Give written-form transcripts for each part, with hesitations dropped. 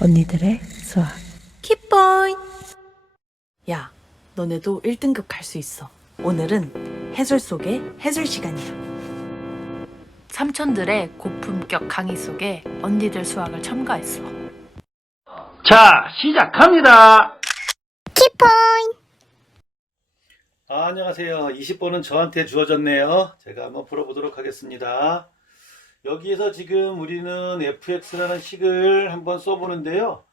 언니들의 수학 키포인트. 야, 너네도 1등급 갈 수 있어. 오늘은 해설 속의 해설 시간이야. 삼촌들의 고품격 강의 속에 언니들 수학을 첨가했어. 자, 시작합니다. 안녕하세요. 20번은 저한테 주어졌네요. 제가 한번 풀어보도록 하겠습니다. 여기에서 지금 우리는 fx라는 식을 한번 써보는데요.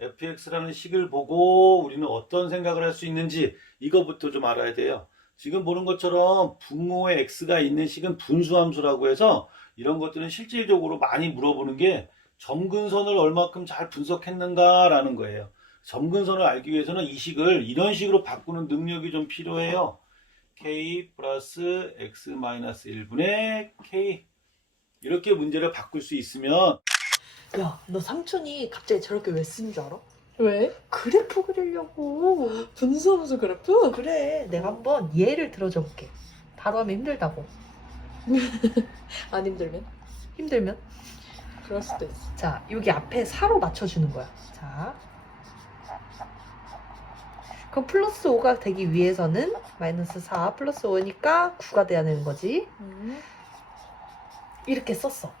fx라는 식을 보고 우리는 어떤 생각을 할 수 있는지 이거부터 좀 알아야 돼요. 지금 보는 것처럼 분모에 x가 있는 식은 분수함수라고 해서 이런 것들은 실질적으로 많이 물어보는 게 점근선을 얼마큼 잘 분석했는가 라는 거예요. 점근선을 알기 위해서는 이 식을 이런 식으로 바꾸는 능력이 좀 필요해요. k 플러스 x 마이너스 1분의 k 이렇게 문제를 바꿀 수 있으면. 야, 너 삼촌이 갑자기 저렇게 왜 쓴 줄 알아? 왜? 그래프 그리려고. 분수함수 그래프? 그래, 내가 한번 예를 들어줘 볼게. 바로 하면 힘들다고. 안 힘들면? 힘들면? 그럴 수도 있어. 자, 여기 앞에 4로 맞춰주는 거야. 자. 그럼 플러스 5가 되기 위해서는 마이너스 4 플러스 5니까 9가 돼야 되는 거지. 이렇게 썼어.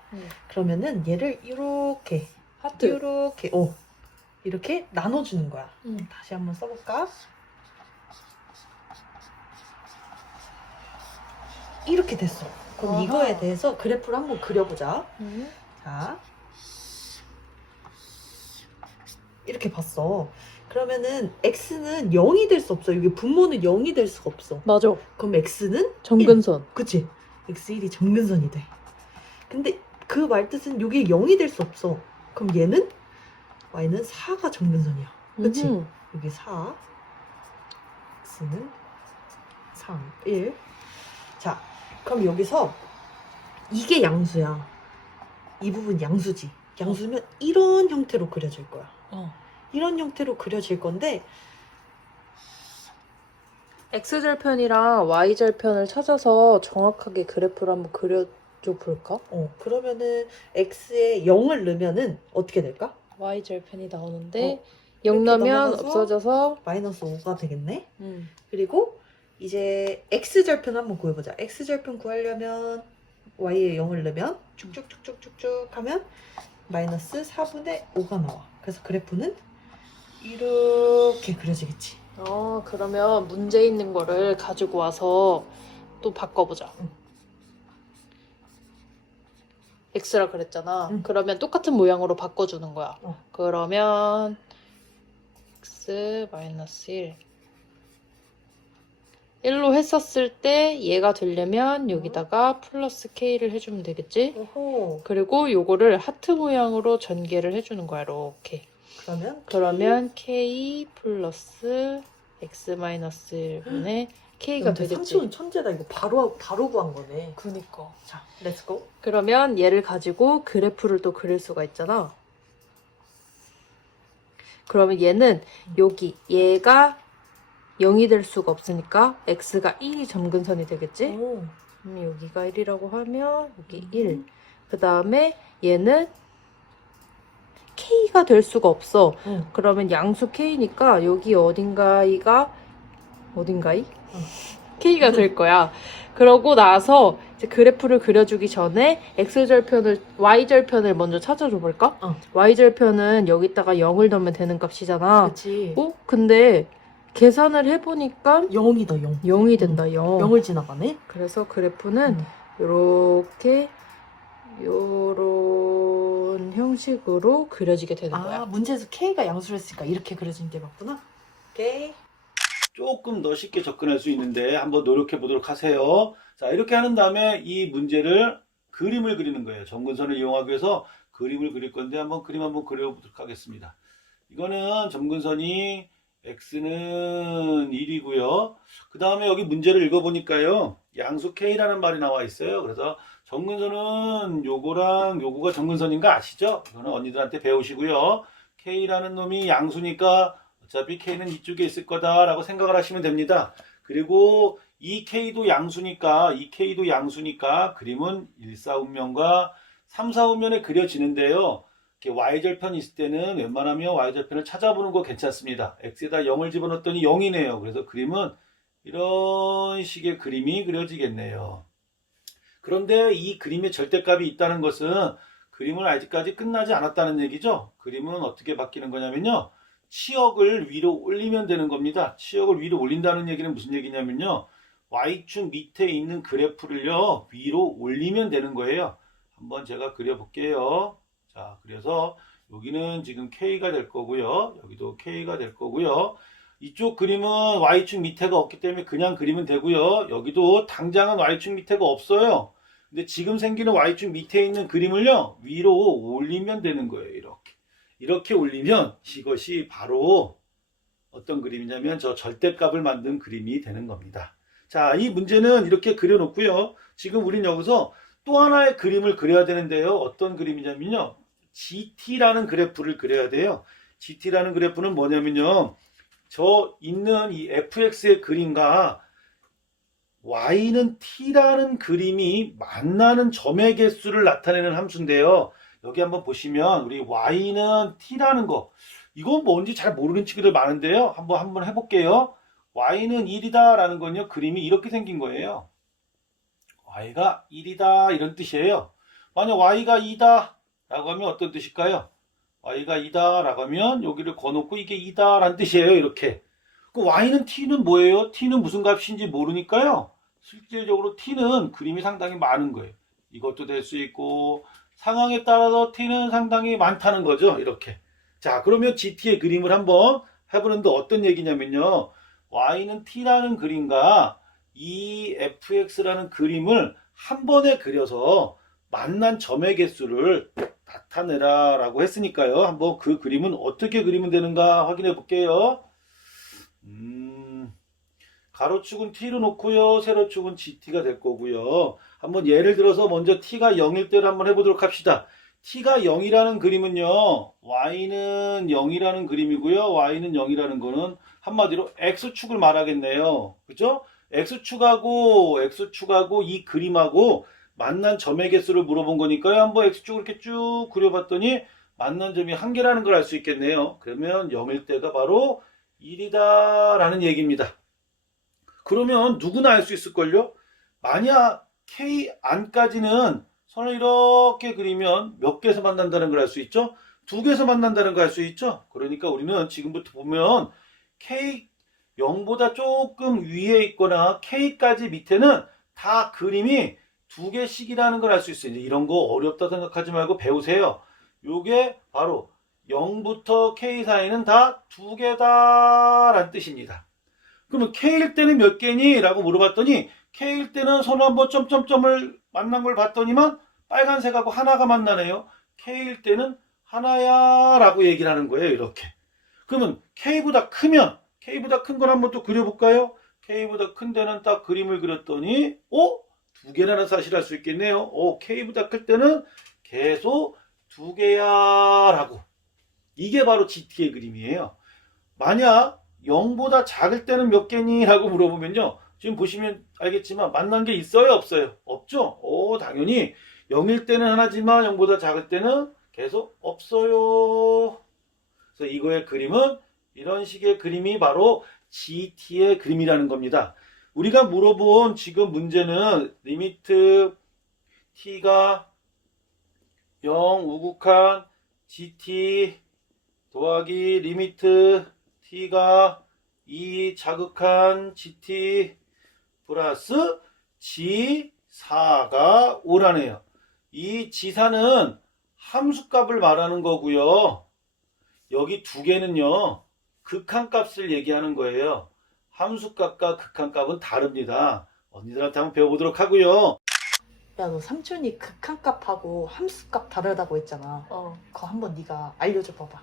그러면은 얘를 이렇게 하트. 이렇게 나눠주는 거야. 응. 다시 한번 써볼까? 이렇게 됐어. 그럼 아하. 이거에 대해서 그래프를 한번 그려보자. 자, 이렇게 봤어. 그러면은 x는 0이 될 수 없어. 여기 분모는 0이 될 수가 없어. 맞아. 그럼 x는 점근선. 그치? x1이 점근선이 돼. 근데 그 말 뜻은 여기 0이 될 수 없어. 그럼 얘는 y는 4가 점근선이야. 그치? 여기 4, x는 3, 1. 자, 그럼 여기서 이게 양수야. 이 부분 양수지. 양수면 이런 형태로 그려질 거야. 이런 형태로 그려질 건데 x절편이랑 y절편을 찾아서 정확하게 그래프를 한번 그려줘 볼까? 그러면은 x에 0을 넣으면은 어떻게 될까? y절편이 나오는데 이렇게 0 넣으면 넘어가서 없어져서 마이너스 5가 되겠네. 그리고 이제 x절편 한번 구해보자. x절편 구하려면 y에 0을 넣으면 쭉쭉쭉쭉쭉쭉 하면 마이너스 4분의 5가 나와. 그래서 그래프는 이렇게 그려지겠지. 그러면 문제 있는 거를 가지고 와서 또 바꿔보자. 응. x라 그랬잖아. 응. 그러면 똑같은 모양으로 바꿔주는 거야. 그러면 x 마이너스 1 1로 했었을 때 얘가 되려면 여기다가 플러스 k를 해주면 되겠지? 오호. 그리고 요거를 하트 모양으로 전개를 해주는 거야, 이렇게. 그러면 k 플러스 x 마이너스 1분의 k가 되겠지. 삼촌은 천재다. 이거 바로 구한 거네. 그니까. 자, 렛츠고. 그러면 얘를 가지고 그래프를 또 그릴 수가 있잖아. 그러면 얘는 여기 얘가 0이 될 수가 없으니까 x가 1이 점근선이 되겠지? 오. 여기가 1이라고 하면 여기 1. 그 다음에 얘는 k가 될 수가 없어. 응. 그러면 양수 k니까 여기 어딘가이? k가 될 거야. 그러고 나서 이제 그래프를 그려주기 전에 x절편을 y절편을 먼저 찾아줘 볼까? y절편은 여기다가 0을 넣으면 되는 값이잖아. 그렇지. 근데 계산을 해보니까 0이다, 0. 0이 된다. 0. 0을 지나가네. 그래서 그래프는 요렇게 요런 형식으로 그려지게 되는 거야. 문제에서 k가 양수를 했으니까 이렇게 그려진 게 맞구나. 오케이. 조금 더 쉽게 접근할 수 있는데 한번 노력해 보도록 하세요. 자, 이렇게 하는 다음에 이 문제를 그림을 그리는 거예요. 점근선을 이용하기 위해서 그림을 그릴 건데 한번 그림 한번 그려보도록 하겠습니다. 이거는 점근선이 x는 1이고요. 그 다음에 여기 문제를 읽어보니까요. 양수 k라는 말이 나와 있어요. 그래서 점근선은 요거랑 요거가 점근선인가 아시죠? 이거는 언니들한테 배우시고요. k라는 놈이 양수니까 어차피 k는 이쪽에 있을 거다라고 생각을 하시면 됩니다. 그리고 이 k도 양수니까 그림은 1, 4운면과 3, 4운면에 그려지는데요. 이렇게 y절편이 있을 때는 웬만하면 y절편을 찾아보는 거 괜찮습니다. x에다 0을 집어넣었더니 0이네요. 그래서 그림은 이런 식의 그림이 그려지겠네요. 그런데 이 그림의 절대값이 있다는 것은 그림은 아직까지 끝나지 않았다는 얘기죠. 그림은 어떻게 바뀌는 거냐면요. 치역을 위로 올리면 되는 겁니다. 치역을 위로 올린다는 얘기는 무슨 얘기냐면요. Y축 밑에 있는 그래프를요. 위로 올리면 되는 거예요. 한번 제가 그려볼게요. 자, 그래서 여기는 지금 K가 될 거고요. 여기도 K가 될 거고요. 이쪽 그림은 Y축 밑에가 없기 때문에 그냥 그리면 되고요. 여기도 당장은 Y축 밑에가 없어요. 근데 지금 생기는 Y축 밑에 있는 그림을요. 위로 올리면 되는 거예요. 이렇게 올리면 이것이 바로 어떤 그림이냐면 저 절대값을 만든 그림이 되는 겁니다. 자, 이 문제는 이렇게 그려놓고요. 지금 우린 여기서 또 하나의 그림을 그려야 되는데요. 어떤 그림이냐면요. GT라는 그래프를 그려야 돼요. GT라는 그래프는 뭐냐면요. 저 있는 이 fx의 그림과 y는 t라는 그림이 만나는 점의 개수를 나타내는 함수인데요. 여기 한번 보시면 우리 y는 t라는 거 이건 뭔지 잘 모르는 친구들 많은데요. 한번 해볼게요. y는 1이다 라는 건요. 그림이 이렇게 생긴 거예요. y가 1이다 이런 뜻이에요. 만약 y가 2다 라고 하면 어떤 뜻일까요? y가 2다 라고 하면 여기를 거놓고 이게 2다 라는 뜻이에요. 이렇게. 그 y는 t는 뭐예요? t는 무슨 값인지 모르니까요. 실질적으로 t는 그림이 상당히 많은 거예요. 이것도 될 수 있고 상황에 따라서 t는 상당히 많다는 거죠. 이렇게. 자, 그러면 GT의 그림을 한번 해보는데 어떤 얘기냐면요. y는 t라는 그림과 이 fx라는 그림을 한 번에 그려서 만난 점의 개수를 나타내라 라고 했으니까요. 한번 그 그림은 어떻게 그리면 되는가 확인해 볼게요. 가로축은 t로 놓고요. 세로축은 GT가 될 거고요. 한번 예를 들어서 먼저 t가 0일 때를 한번 해보도록 합시다. t가 0이라는 그림은요. y는 0이라는 그림이고요. y는 0이라는 거는 한마디로 x축을 말하겠네요. 그죠? x축하고 이 그림하고 만난 점의 개수를 물어본 거니까요. 한번 x축을 이렇게 쭉 그려봤더니 만난 점이 한 개라는 걸 알 수 있겠네요. 그러면 0일 때가 바로 1이다 라는 얘기입니다. 그러면 누구나 알 수 있을걸요? 만약 K 안까지는 선을 이렇게 그리면 몇 개에서 만난다는 걸 알 수 있죠? 두 개에서 만난다는 걸 알 수 있죠? 그러니까 우리는 지금부터 보면 K 0보다 조금 위에 있거나 K까지 밑에는 다 그림이 두 개씩이라는 걸 알 수 있어요. 이런 거 어렵다 생각하지 말고 배우세요. 요게 바로 0부터 K 사이는 다 두 개다라는 뜻입니다. 그러면 K일 때는 몇 개니? 라고 물어봤더니 K일 때는 선을 한번 점점점을 만난 걸 봤더니만 빨간색하고 하나가 만나네요. K일 때는 하나야 라고 얘기를 하는 거예요. 이렇게. 그러면 K보다 크면 K보다 큰 걸 한번 또 그려볼까요? K보다 큰 데는 딱 그림을 그렸더니 두 개라는 사실을 알 수 있겠네요. K보다 클 때는 계속 두 개야 라고. 이게 바로 GT의 그림이에요. 만약 0보다 작을 때는 몇 개니? 라고 물어보면요. 지금 보시면 알겠지만 만난 게 있어요? 없어요? 없죠? 당연히 0일 때는 하나지만 0보다 작을 때는 계속 없어요. 그래서 이거의 그림은 이런 식의 그림이 바로 GT의 그림이라는 겁니다. 우리가 물어본 지금 문제는 리미트 t가 0 우극한 GT 더하기 리미트 t가 2 자극한 GT 플러스 G4가 5라네요. 이 G4는 함수값을 말하는 거고요. 여기 두 개는요. 극한값을 얘기하는 거예요. 함수값과 극한값은 다릅니다. 언니들한테 한번 배워보도록 하고요. 야, 너 삼촌이 극한값하고 함수값 다르다고 했잖아. 그거 한번 네가 알려줘 봐봐.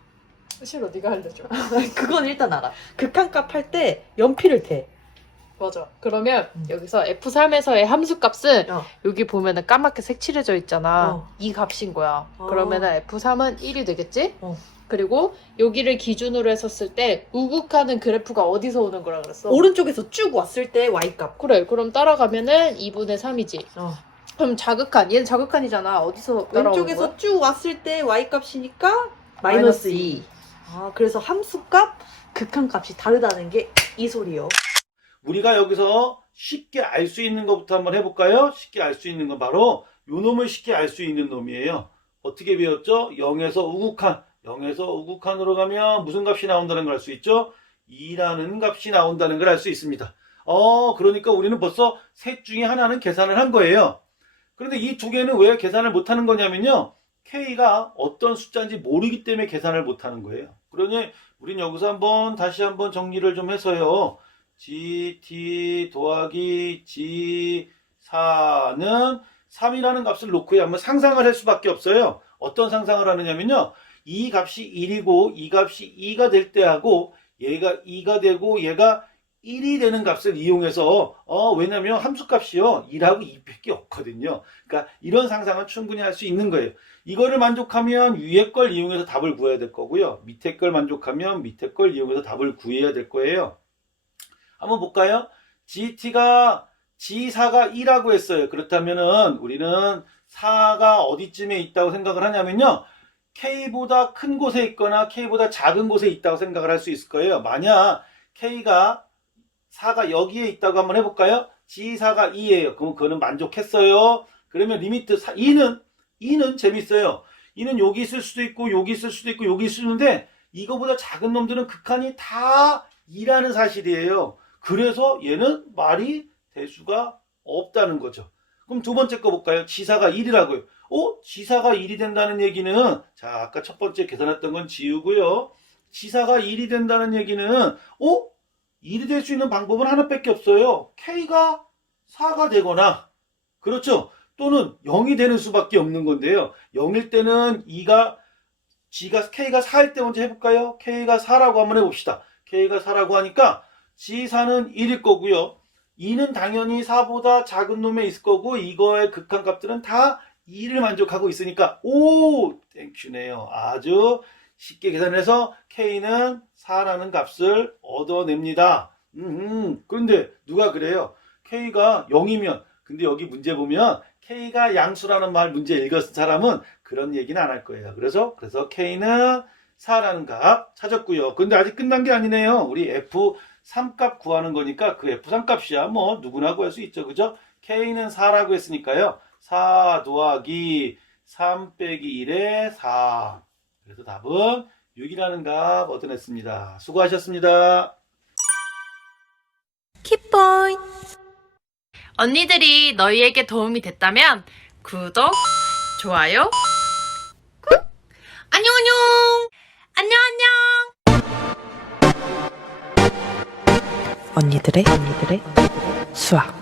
싫어, 네가 알려줘. 그건 일단 알아. 극한값 할 때 연필을 대. 맞아. 그러면 여기서 F3에서의 함수값은 어. 여기 보면은 까맣게 색칠해져 있잖아. 어. 이 값인 거야. 어. 그러면은 F3은 1이 되겠지? 어. 그리고 여기를 기준으로 했었을 때 우극하는 그래프가 어디서 오는 거라 그랬어? 오른쪽에서 쭉 왔을 때 Y값. 그래. 그럼 따라가면은 2분의 3이지. 그럼 자극한. 얘는 자극한이잖아. 어디서 따라오는 왼쪽에서 거야? 쭉 왔을 때 y-값이니까 마이너스 2. 아, 그래서 함수값, 극한값이 다르다는 게 이 소리요. 우리가 여기서 쉽게 알 수 있는 것부터 한번 해볼까요? 쉽게 알 수 있는 건 바로 요 놈을 쉽게 알 수 있는 놈이에요. 어떻게 배웠죠? 0에서 우극한. 0에서 우극한으로 가면 무슨 값이 나온다는 걸 알 수 있죠? 2라는 값이 나온다는 걸 알 수 있습니다. 그러니까 우리는 벌써 셋 중에 하나는 계산을 한 거예요. 그런데 이 두 개는 왜 계산을 못하는 거냐면요. K가 어떤 숫자인지 모르기 때문에 계산을 못하는 거예요. 그러니 우린 여기서 다시 한번 정리를 좀 해서요. GT 더하기 G4는 3이라는 값을 놓고 한번 상상을 할 수밖에 없어요. 어떤 상상을 하느냐면요. 이 값이 1이고 이 값이 2가 될 때하고 얘가 2가 되고 얘가 1이 되는 값을 이용해서 왜냐면 함수값이요 1하고 2밖에 없거든요. 그러니까 이런 상상은 충분히 할 수 있는 거예요. 이거를 만족하면 위에 걸 이용해서 답을 구해야 될 거고요. 밑에 걸 만족하면 밑에 걸 이용해서 답을 구해야 될 거예요. 한번 볼까요? G4가 2라고 했어요. 그렇다면은 우리는 4가 어디쯤에 있다고 생각을 하냐면요. K보다 큰 곳에 있거나 K보다 작은 곳에 있다고 생각을 할 수 있을 거예요. 만약 K가 4가 여기에 있다고 한번 해볼까요? G4가 2예요. 그럼 그거는 만족했어요. 그러면 리미트 2는 재밌어요. 2는 여기 있을 수도 있고 여기 있을 수도 있고 여기 있는데 이거보다 작은 놈들은 극한이 다 2라는 사실이에요. 그래서 얘는 말이 될 수가 없다는 거죠. 그럼 두 번째 거 볼까요? G4가 1이라고요. G4가 1이 된다는 얘기는 자 아까 첫 번째 계산했던 건 지우고요. G4가 1이 된다는 얘기는 1이 될 수 있는 방법은 하나밖에 없어요. K가 4가 되거나 그렇죠. 또는 0이 되는 수밖에 없는 건데요. 0일 때는 K가 4일 때 먼저 해볼까요? K가 4라고 한번 해봅시다. K가 4라고 하니까 G4는 1일 거고요. 2는 당연히 4보다 작은 놈에 있을 거고 이거의 극한값들은 다 2를 만족하고 있으니까 땡큐네요. 아주 쉽게 계산해서 K는 4라는 값을 얻어냅니다. 그런데 누가 그래요? K가 0이면 근데 여기 문제 보면 K가 양수라는 말 문제 읽었은 사람은 그런 얘기는 안 할 거예요. 그래서 K는 4라는 값 찾았고요. 근데 아직 끝난 게 아니네요. 우리 F3 값 구하는 거니까 그 F3 값이야 뭐 누구나 구할 수 있죠. 그죠? K는 4라고 했으니까요. 4 더하기 3 빼기 1에 4. 그래서 답은 6이라는 값 얻어냈습니다. 수고하셨습니다. 키포인트. 언니들이 너희에게 도움이 됐다면 구독, 좋아요, 꾹! 안녕 안녕 안녕. 언니들의 수학.